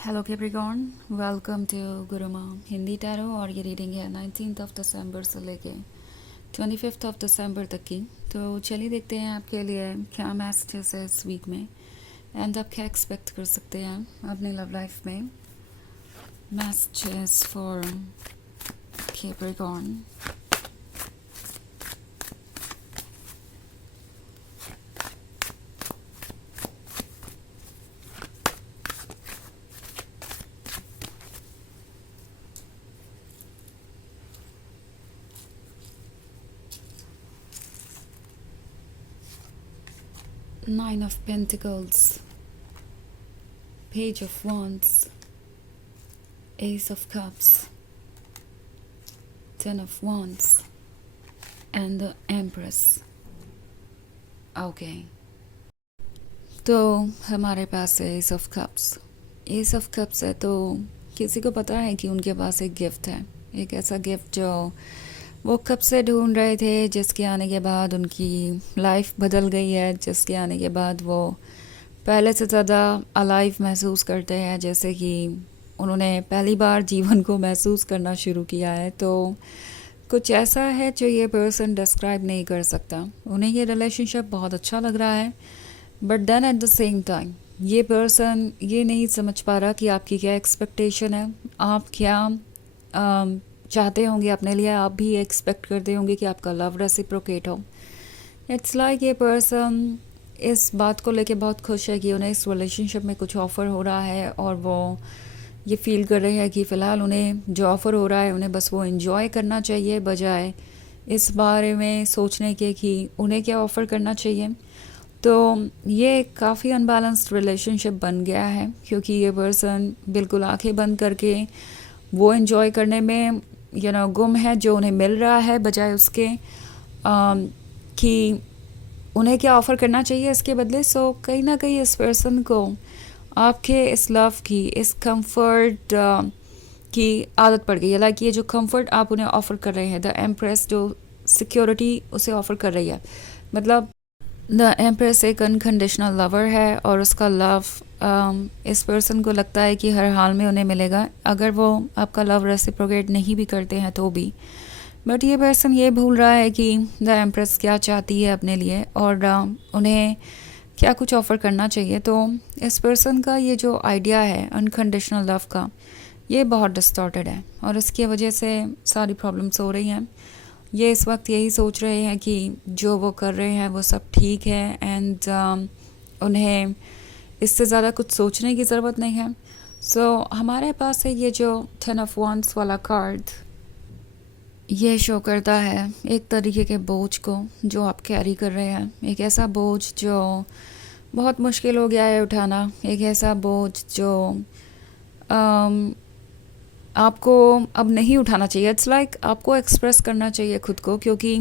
Hello everyone, welcome to Guruma Hindi tarot. और ये reading है 19 दिसंबर से लेके 25 दिसंबर तक की। तो चलिए देखते हैं आपके लिए क्या मैसेजेस है इस वीक में एंड आप क्या एक्सपेक्ट कर सकते हैं अपनी लव लाइफ में। Messages for Capricorn. 9 of Pentacles, Page of Wands, Ace of Cups, 10 of Wands and the Empress. Okay तो हमारे पास है S of cups. S of cups है तो किसी को पता है कि उनके पास एक गिफ्ट है, एक ऐसा गिफ्ट जो वो कब से ढूंढ रहे थे, जिसके आने के बाद उनकी लाइफ बदल गई है, जिसके आने के बाद वो पहले से ज़्यादा अलाइव महसूस करते हैं, जैसे कि उन्होंने पहली बार जीवन को महसूस करना शुरू किया है। तो कुछ ऐसा है जो ये पर्सन डिस्क्राइब नहीं कर सकता। उन्हें ये रिलेशनशिप बहुत अच्छा लग रहा है, but then at the same time ये पर्सन ये नहीं समझ पा रहा कि आपकी क्या एक्सपेक्टेशन है, आप क्या चाहते होंगे अपने लिए। आप भी एक्सपेक्ट करते होंगे कि आपका लव रेसिप्रोकेट हो। इट्स लाइक ये पर्सन इस बात को लेके बहुत खुश है कि उन्हें इस रिलेशनशिप में कुछ ऑफ़र हो रहा है और वो ये फील कर रहे हैं कि फ़िलहाल उन्हें जो ऑफ़र हो रहा है उन्हें बस वो इन्जॉय करना चाहिए, बजाय इस बारे में सोचने के कि उन्हें क्या ऑफ़र करना चाहिए। तो ये काफ़ी अनबैलेंस्ड रिलेशनशिप बन गया है, क्योंकि ये पर्सन बिल्कुल आंखें बंद करके वो इन्जॉय करने में गुम है जो उन्हें मिल रहा है, बजाय उसके कि उन्हें क्या ऑफ़र करना चाहिए इसके बदले। सो कहीं ना कहीं इस पर्सन को आपके इस लव की, इस कंफर्ट की आदत पड़ गई है। लाइक ये जो कंफर्ट आप उन्हें ऑफ़र कर रहे हैं, द एम्प्रेस जो सिक्योरिटी उसे ऑफ़र कर रही है, मतलब द एम्प्रेस एक अनकंडीशनल लवर है और उसका लव इस पर्सन को लगता है कि हर हाल में उन्हें मिलेगा, अगर वो आपका लव रेसिप्रोकेट नहीं भी करते हैं तो भी। बट ये पर्सन ये भूल रहा है कि द एम्प्रेस क्या चाहती है अपने लिए और उन्हें क्या कुछ ऑफ़र करना चाहिए। तो इस पर्सन का ये जो आइडिया है अनकंडीशनल लव का, ये बहुत डिस्टॉर्टेड है और इसकी वजह से सारी प्रॉब्लम्स हो रही हैं। ये इस वक्त यही सोच रहे हैं कि जो वो कर रहे हैं वो सब ठीक है एंड उन्हें इससे ज़्यादा कुछ सोचने की ज़रूरत नहीं है। सो हमारे पास है ये जो 10 ऑफ वांड्स वाला कार्ड, ये शो करता है एक तरीके के बोझ को जो आप कैरी कर रहे हैं, एक ऐसा बोझ जो बहुत मुश्किल हो गया है उठाना, एक ऐसा बोझ जो आपको अब नहीं उठाना चाहिए। इट्स लाइक आपको एक्सप्रेस करना चाहिए खुद को, क्योंकि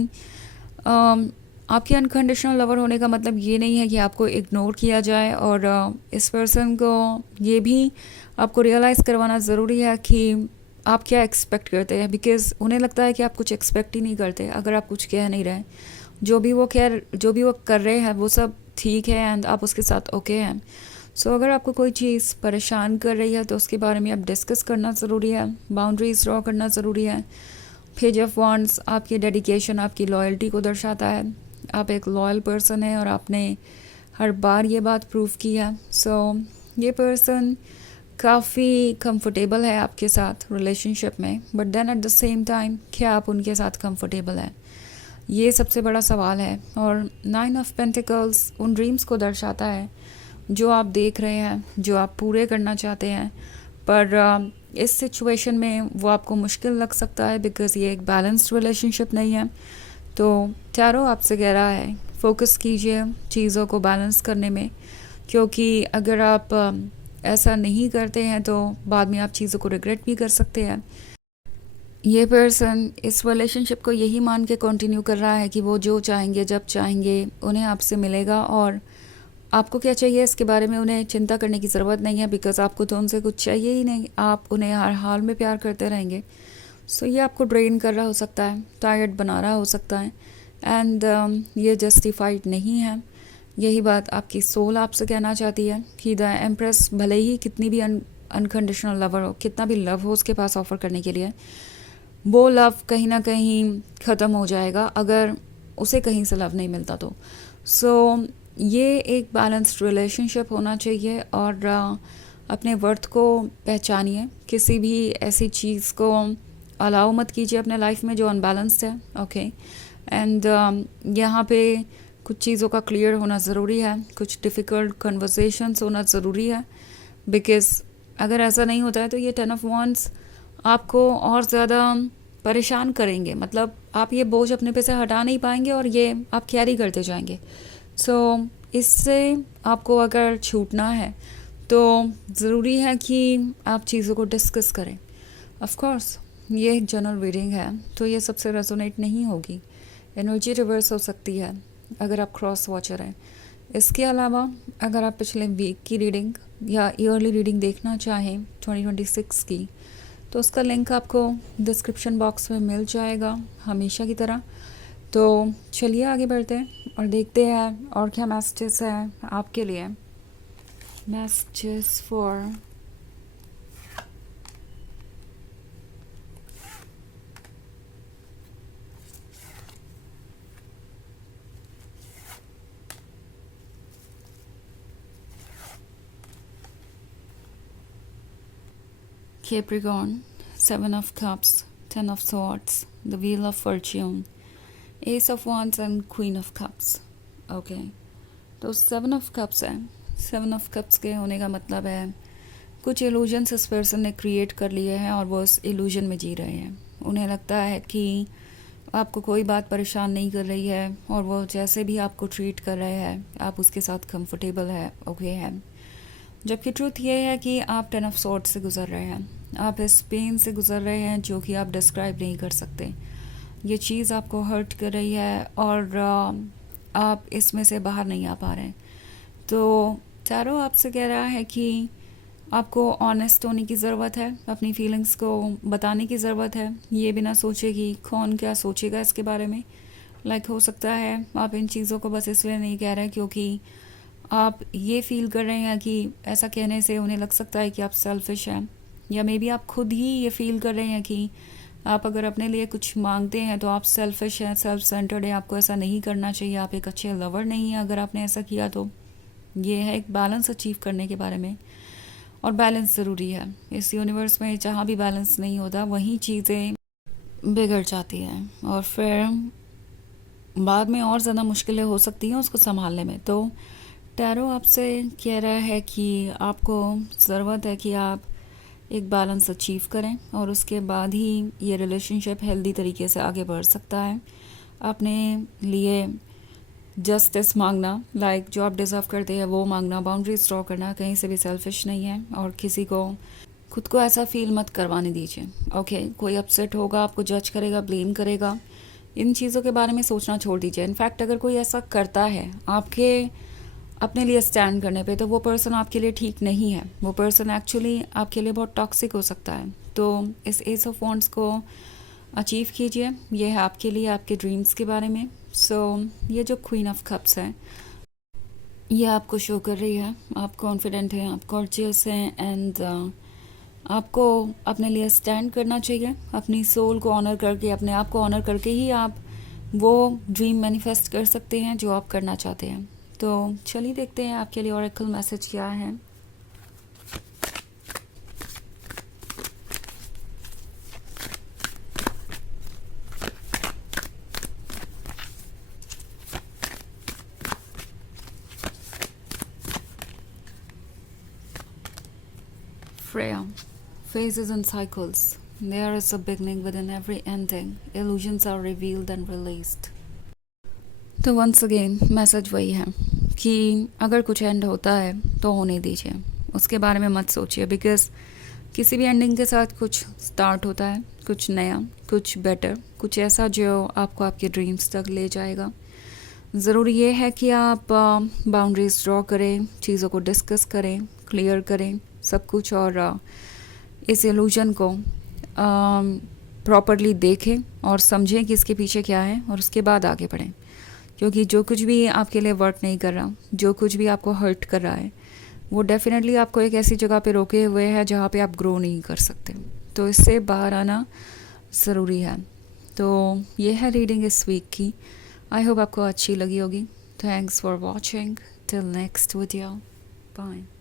आपके अनकंडीशनल लवर होने का मतलब ये नहीं है कि आपको इग्नोर किया जाए। और इस पर्सन को ये भी आपको रियलाइज़ करवाना ज़रूरी है कि आप क्या एक्सपेक्ट करते हैं, बिकॉज़ उन्हें लगता है कि आप कुछ एक्सपेक्ट ही नहीं करते अगर आप कुछ कह नहीं रहे। जो भी वो कर रहे हैं वो सब ठीक है एंड आप उसके साथ ओके हैं। सो अगर आपको कोई चीज़ परेशान कर रही है तो उसके बारे में आप डिस्कस करना ज़रूरी है, बाउंड्रीज ड्रॉ करना ज़रूरी है। पेज ऑफ वांड्स आपकी डेडिकेशन, आपकी लॉयल्टी को दर्शाता है। आप एक लॉयल पर्सन है और आपने हर बार ये बात प्रूव की है। सो ये पर्सन काफ़ी कंफर्टेबल है आपके साथ रिलेशनशिप में, but then at the same time क्या आप उनके साथ कंफर्टेबल हैं, ये सबसे बड़ा सवाल है। और 9 ऑफ पेंटिकल्स उन ड्रीम्स को दर्शाता है जो आप देख रहे हैं, जो आप पूरे करना चाहते हैं, पर इस सिचुएशन में वो आपको मुश्किल लग सकता है बिकॉज़ ये एक बैलेंस्ड रिलेशनशिप नहीं है। तो टैरो आपसे कह रहा है फोकस कीजिए चीज़ों को बैलेंस करने में, क्योंकि अगर आप ऐसा नहीं करते हैं तो बाद में आप चीज़ों को रिग्रेट भी कर सकते हैं। ये पर्सन इस रिलेशनशिप को यही मान के कंटिन्यू कर रहा है कि वो जो चाहेंगे जब चाहेंगे उन्हें आपसे मिलेगा, और आपको क्या चाहिए इसके बारे में उन्हें चिंता करने की ज़रूरत नहीं है, बिकॉज़ आपको तो उनसे कुछ चाहिए ही नहीं, आप उन्हें हर हाल में प्यार करते रहेंगे। सो ये आपको ड्रेन कर रहा हो सकता है, टायर्ड बना रहा हो सकता है एंड ये जस्टिफाइड नहीं है। यही बात आपकी सोल आपसे कहना चाहती है कि द एम्प्रेस भले ही कितनी भी अनकंडीशनल लवर हो, कितना भी लव हो उसके पास ऑफ़र करने के लिए, वो लव कहीं ना कहीं ख़त्म हो जाएगा अगर उसे कहीं से लव नहीं मिलता तो। सो ये एक बैलेंस्ड रिलेशनशिप होना चाहिए। और अपने वर्थ को पहचानिए, किसी भी ऐसी चीज़ को अलाउ मत कीजिए अपने लाइफ में जो अनबैलेंस्ड है। ओके, एंड यहाँ पे कुछ चीज़ों का क्लियर होना ज़रूरी है, कुछ डिफ़िकल्ट कन्वर्सेशंस होना ज़रूरी है, बिकॉज़ अगर ऐसा नहीं होता है तो ये 10 ऑफ वॉन्ड्स आपको और ज़्यादा परेशान करेंगे। मतलब आप ये बोझ अपने पे से हटा नहीं पाएंगे और ये आप कैरी करते जाएंगे। सो इससे आपको अगर छूटना है तो ज़रूरी है कि आप चीज़ों को डिस्कस करें। ऑफ कोर्स ये एक जनरल रीडिंग है तो ये सबसे रेजोनेट नहीं होगी, एनर्जी रिवर्स हो सकती है अगर आप क्रॉस वॉचर हैं। इसके अलावा अगर आप पिछले वीक की रीडिंग या ईयरली रीडिंग देखना चाहें 2026 की, तो उसका लिंक आपको डिस्क्रिप्शन बॉक्स में मिल जाएगा हमेशा की तरह। तो चलिए आगे बढ़ते हैं और देखते हैं और क्या मैसेजेस हैं आपके लिए। Messages for Capricorn, 7 of Cups, 10 of Swords, the Wheel of Fortune, Ace of Wands and Queen of Cups. Okay, तो 7 of Cups है। 7 of Cups के होने का मतलब है कुछ इल्यूजन्स इस पर्सन ने क्रिएट कर लिए हैं और वो उस इल्यूजन में जी रहे हैं। उन्हें लगता है कि आपको कोई बात परेशान नहीं कर रही है और वो जैसे भी आपको ट्रीट कर रहे हैं आप उसके साथ कंफर्टेबल है, ओके है। जबकि ट्रूथ ये है कि आप 10 ऑफ सॉर्ड्स से गुजर रहे हैं, आप इस पेन से गुजर रहे हैं जो कि आप डिस्क्राइब नहीं कर सकते। ये चीज़ आपको हर्ट कर रही है और आप इसमें से बाहर नहीं आ पा रहे हैं। तो टैरो आपसे कह रहा है कि आपको ऑनेस्ट होने की ज़रूरत है, अपनी फीलिंग्स को बताने की ज़रूरत है, ये बिना सोचे कि कौन क्या सोचेगा इसके बारे में। हो सकता है आप इन चीज़ों को बस इसलिए नहीं कह रहे क्योंकि आप ये फील कर रहे हैं कि ऐसा कहने से उन्हें लग सकता है कि आप सेल्फिश हैं, या मे बी आप खुद ही ये फील कर रहे हैं कि आप अगर अपने लिए कुछ मांगते हैं तो आप सेल्फिश हैं, सेल्फ सेंटर्ड हैं, आपको ऐसा नहीं करना चाहिए, आप एक अच्छे लवर नहीं हैं अगर आपने ऐसा किया। तो ये है एक बैलेंस अचीव करने के बारे में, और बैलेंस ज़रूरी है इस यूनिवर्स में। जहाँ भी बैलेंस नहीं होता वहीं चीज़ें बिगड़ जाती हैं और फिर बाद में और ज़्यादा मुश्किलें हो सकती हैं उसको संभालने में। तो टैरो आपसे कह रहा है कि आपको ज़रूरत है कि आप एक बैलेंस अचीव करें और उसके बाद ही ये रिलेशनशिप हेल्दी तरीके से आगे बढ़ सकता है। अपने लिए जस्टिस मांगना, जो आप डिज़र्व करते हैं वो मांगना, बाउंड्रीज ड्रॉ करना, कहीं से भी सेल्फिश नहीं है और किसी को खुद को ऐसा फील मत करवाने दीजिए। ओके, कोई अपसेट होगा, आपको जज करेगा, ब्लेम करेगा, इन चीज़ों के बारे में सोचना छोड़ दीजिए। इनफैक्ट अगर कोई ऐसा करता है आपके अपने लिए स्टैंड करने पे, तो वो पर्सन आपके लिए ठीक नहीं है, वो पर्सन एक्चुअली आपके लिए बहुत टॉक्सिक हो सकता है। तो इस एस ऑफ वॉन्ड्स को अचीव कीजिए, ये है आपके लिए, आपके ड्रीम्स के बारे में। ये जो क्वीन ऑफ कप्स है ये आपको शो कर रही है आप कॉन्फिडेंट हैं, आप कॉर्जियस हैं, एंड आपको अपने लिए स्टैंड करना चाहिए, अपनी सोल को ऑनर करके, अपने आप को ऑनर करके ही आप वो ड्रीम मैनिफेस्ट कर सकते हैं जो आप करना चाहते हैं। तो चलिए देखते हैं आपके लिए ऑरेकल मैसेज क्या है। Freya, phases and cycles. There is a beginning within every ending. Illusions are revealed and released. तो वंस अगेन मैसेज वही है कि अगर कुछ एंड होता है तो होने दीजिए, उसके बारे में मत सोचिए, बिकॉज किसी भी एंडिंग के साथ कुछ स्टार्ट होता है, कुछ नया, कुछ बेटर, कुछ ऐसा जो आपको आपके ड्रीम्स तक ले जाएगा। ज़रूरी ये है कि आप बाउंड्रीज ड्रॉ करें, चीज़ों को डिस्कस करें, क्लियर करें सब कुछ, और इस इल्यूजन को प्रॉपरली देखें और समझें कि इसके पीछे क्या है, और उसके बाद आगे बढ़ें। क्योंकि जो कुछ भी आपके लिए वर्क नहीं कर रहा, जो कुछ भी आपको हर्ट कर रहा है, वो डेफ़िनेटली आपको एक ऐसी जगह पे रोके हुए है जहाँ पे आप ग्रो नहीं कर सकते। तो इससे बाहर आना ज़रूरी है। तो ये है रीडिंग इस वीक की। आई होप आपको अच्छी लगी होगी। Thanks for watching. Till next video. Bye.